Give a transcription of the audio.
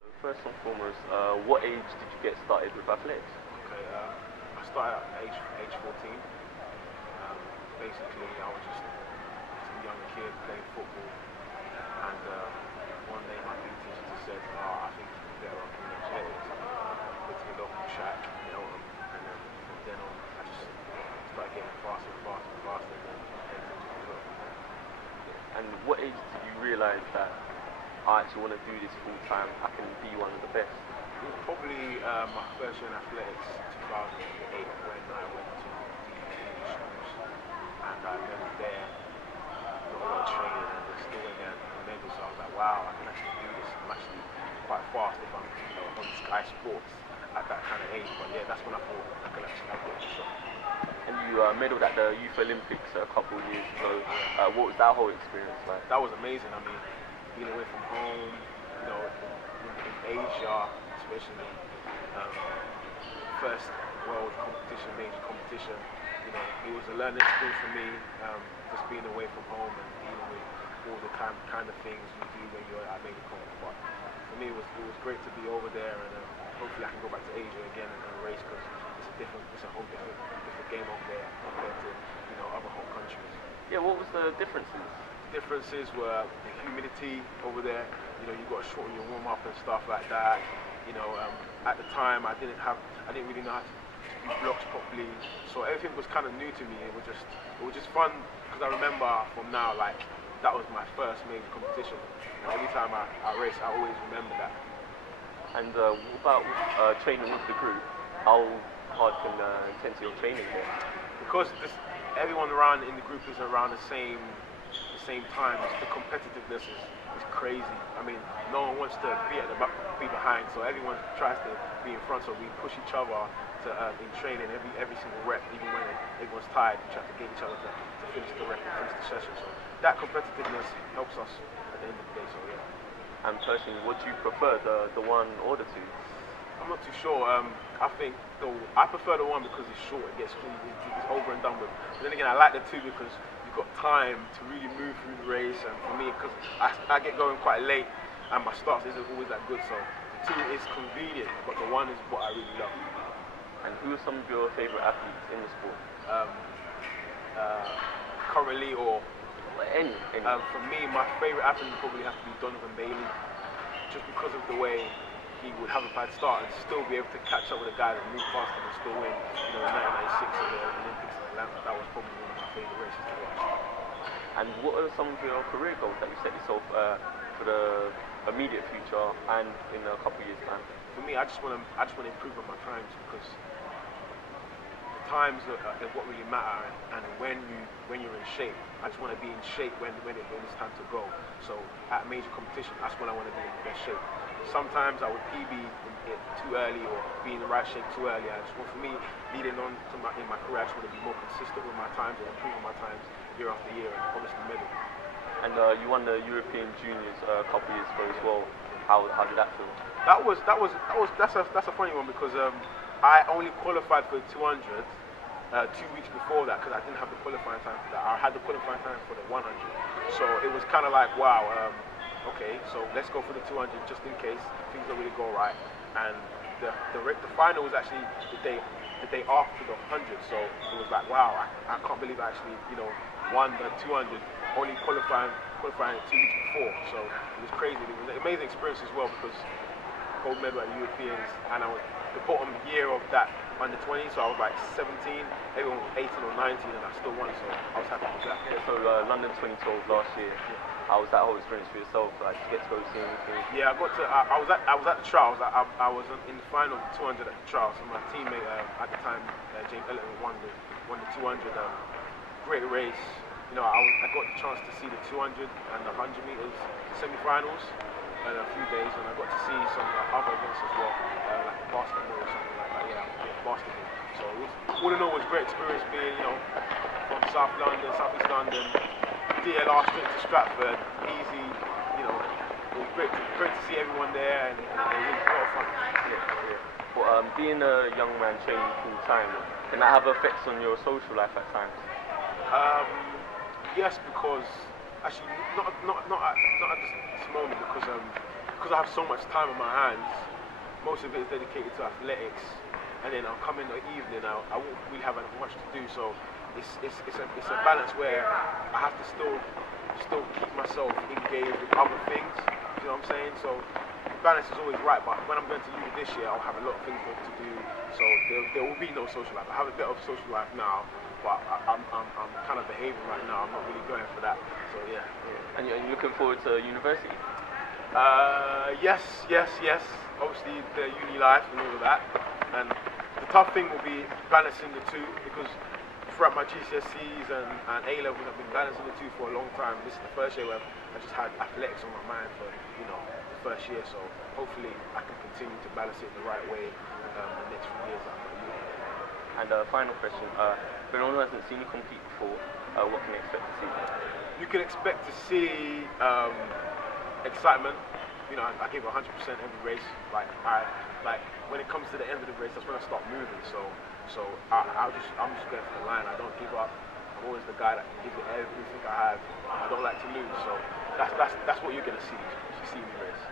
First and foremost, what age did you get started with athletics? Okay, I started at age 14. Basically, I was just a young kid playing football, and one day my PE teacher just said, "Oh, I think you'd be better off doing athletics." Go to the local track, and then from then on, I just started getting faster and faster and faster, and then everything just grew up from there. And what age did you realise that I actually want to do this full time? I can be one of the best. It was probably my first year in athletics, 2008, when I went to the English schools, and I learned there, got a lot of training and instilling and medals. So I was like, wow, I can actually do this. I'm actually quite fast if I'm, on Sky Sports at that kind of age. But yeah, that's when I thought I could actually have a shot. And you medalled at the Youth Olympics a couple of years ago. What was that whole experience like? That was amazing. I mean, being away from home, in Asia, especially, first world competition, major competition. It was a learning experience for me, just being away from home and dealing with all the kind of things you do when you're at major competition. But for me, it was great to be over there, and hopefully I can go back to Asia again and race, because it's a whole different game over there compared to other home countries. Yeah, what was the differences? Differences were the humidity over there. You got to shorten your warm up and stuff like that. At the time I didn't really know how to do blocks properly, so everything was kind of new to me. It was just fun, because I remember from now, like, that was my first major competition, and every time I race, I always remember that. And what about training with the group? How hard can intensity of training be? Because everyone around in the group is around the same time, the competitiveness is crazy. I mean, no one wants to be behind, so everyone tries to be in front. So we push each other in training every single rep, even when everyone's tired. We try to get each other to finish the rep and finish the session. So that competitiveness helps us at the end of the day. So yeah. And personally, what do you prefer, the one or the two? I'm not too sure. I think I prefer the one because it's short. It's over and done with. But then again, I like the two because you've got time to really move through the race. And for me, because I get going quite late and my starts isn't always that good, so the two is convenient, but the one is what I really love. And who are some of your favourite athletes in the sport? Currently, or any. For me, my favourite athlete would probably have to be Donovan Bailey, just because of the way he would have a bad start and still be able to catch up with a guy that moved faster and still win. In 1996 at the Olympics in Atlanta, that was probably one of my favourite races to watch. And what are some of your career goals that you set yourself for the immediate future and in a couple of years' time? For me, I just want to improve on my times, because the times are what really matter, and when you're in shape. I just want to be in shape when it's time to go. So at a major competition, that's when I want to be in the best shape. Sometimes I would PB it too early or be in the right shape too early. For me, leading on in my career, I just want to be more consistent with my times or improving my times year after year, and obviously medal. And you won the European Juniors a couple of years ago as well. How did that feel? That's a funny one, because I only qualified for the 200 2 weeks before that, because I didn't have the qualifying time for that. I had the qualifying time for the 100, so it was kind of like, wow, okay, so let's go for the 200 just in case things don't really go right. And the final was actually the day after the 100, so it was like, wow, I can't believe I actually won the 200, only qualifying 2 weeks before. So it was crazy. It was an amazing experience as well, because gold medal at Europeans, and I was the bottom year of that under 20, so I was like 17, everyone was 18 or 19, and I still won, so I was happy with that. Yeah, so London 2012 last year, how was that whole experience for yourself? Like, did you get to go see anything? Yeah, I was at the trials. I was in the final 200 at the trials, and my teammate at the time, James Ellington, won the 200. Great race. I got the chance to see the 200 and the 100 meters semi-finals in a few days, and I got to see some other events as well, like basketball or something like that. Yeah, basketball. So all in all, it was a great experience being, from South East London, DLR straight to Stratford, easy. It was great to see everyone there, and it was a lot of fun. Yeah. But being a young man training full time, can that have effects on your social life at times? Yes, because actually not at this moment, because because I have so much time on my hands, most of it is dedicated to athletics, and then I'll come in the evening, I won't really have much to do, so it's a balance where I have to still keep myself engaged with other things, you know what I'm saying? So balance is always right, but when I'm going to uni this year, I'll have a lot of things to do, so there will be no social life. I have a bit of social life now, but I'm kind of behaving right now. I'm not really going for that, so yeah. And you're looking forward to university? Yes. Obviously the uni life and all of that, and the tough thing will be balancing the two, because throughout my GCSEs and A levels, I've been balancing the two for a long time. This is the first year where I just had athletics on my mind for the first year, so hopefully I can continue to balance it the right way the next few years after uni. And final question, for anyone who hasn't seen you compete before, what can they expect to see? You can expect to see excitement. I give 100% every race. Like when it comes to the end of the race, that's when I start moving. So I'm just going for the line. I don't give up. I'm always the guy that gives it everything I have. I don't like to lose. So that's what you're gonna see if you see me race.